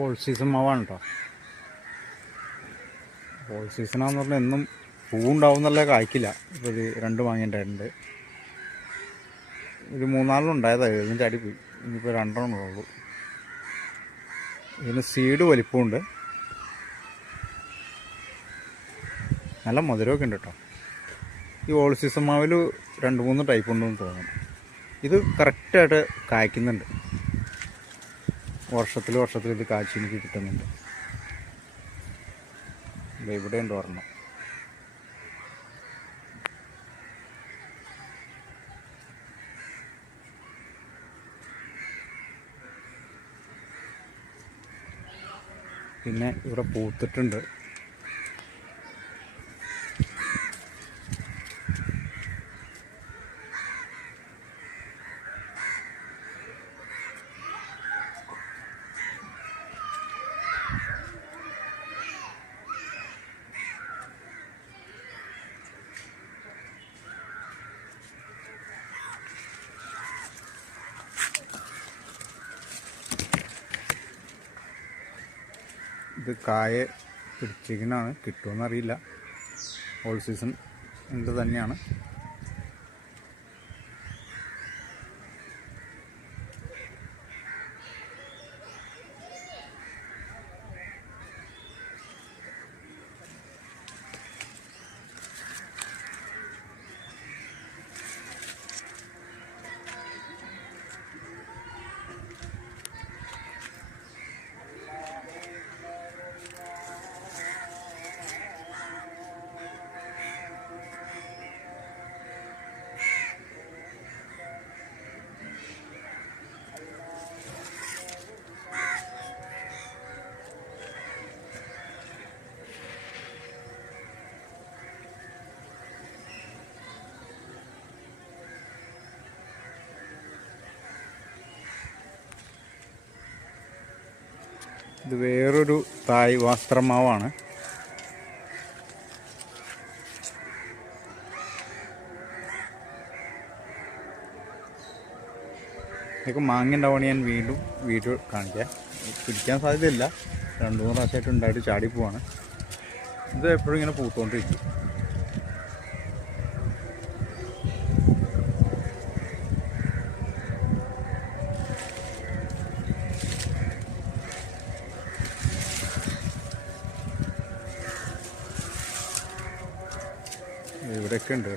All season മാവാണ് കേട്ടോ. All സീസണാന്ന് പറഞ്ഞാൽ എന്നും പൂവുണ്ടാവും എന്നല്ല, കായ്ക്കില്ല. ഇപ്പോൾ ഇത് 2 മാങ്ങയുണ്ടായിട്ടുണ്ട്. ഒരു 3-4 ഉണ്ടായതാണ്, ഇതിൻ്റെ അടി പോയി. ഇനിയിപ്പോൾ 2 ഉള്ളൂ. ഇതിന് സീഡ് വലിപ്പമുണ്ട്, നല്ല മധുരമൊക്കെ ഉണ്ട് കേട്ടോ. ഈ ഓൾ സീസൺ മാവിൽ 2-3 ടൈപ്പ് ഉണ്ടെന്ന് തോന്നുന്നു. ഇത് കറക്റ്റായിട്ട് കായ്ക്കുന്നുണ്ട്. വർഷത്തിൽ ഇത് കായ്ച്ച് എനിക്ക് കിട്ടുന്നുണ്ട്. ഇവിടെ ഉണ്ട് ഒരെണ്ണം. പിന്നെ ഇവിടെ പൂത്തിട്ടുണ്ട്. ഇത് കായ പിടിച്ചിരിക്കുന്നതാണ്, കിട്ടുമെന്നറിയില്ല. ഓൾ സീസൺ ഉണ്ട് തന്നെയാണ്. ഇത് വേറൊരു തായ് വസ്ത്രമാവാണ്. ഇതൊക്കെ മാങ്ങ ഉണ്ടാവുകയാണ്. ഞാൻ വീണ്ടും വീഡിയോ കാണിക്കാം. പിടിക്കാൻ സാധ്യതയില്ല, 2-3 പ്രാവശ്യമായിട്ട് ഉണ്ടായിട്ട് ചാടിപ്പോവാണ്. ഇത് എപ്പോഴും ഇങ്ങനെ പൂത്തുകൊണ്ടിരിക്കും. ഇവിടെയൊക്കെ ഉണ്ട്.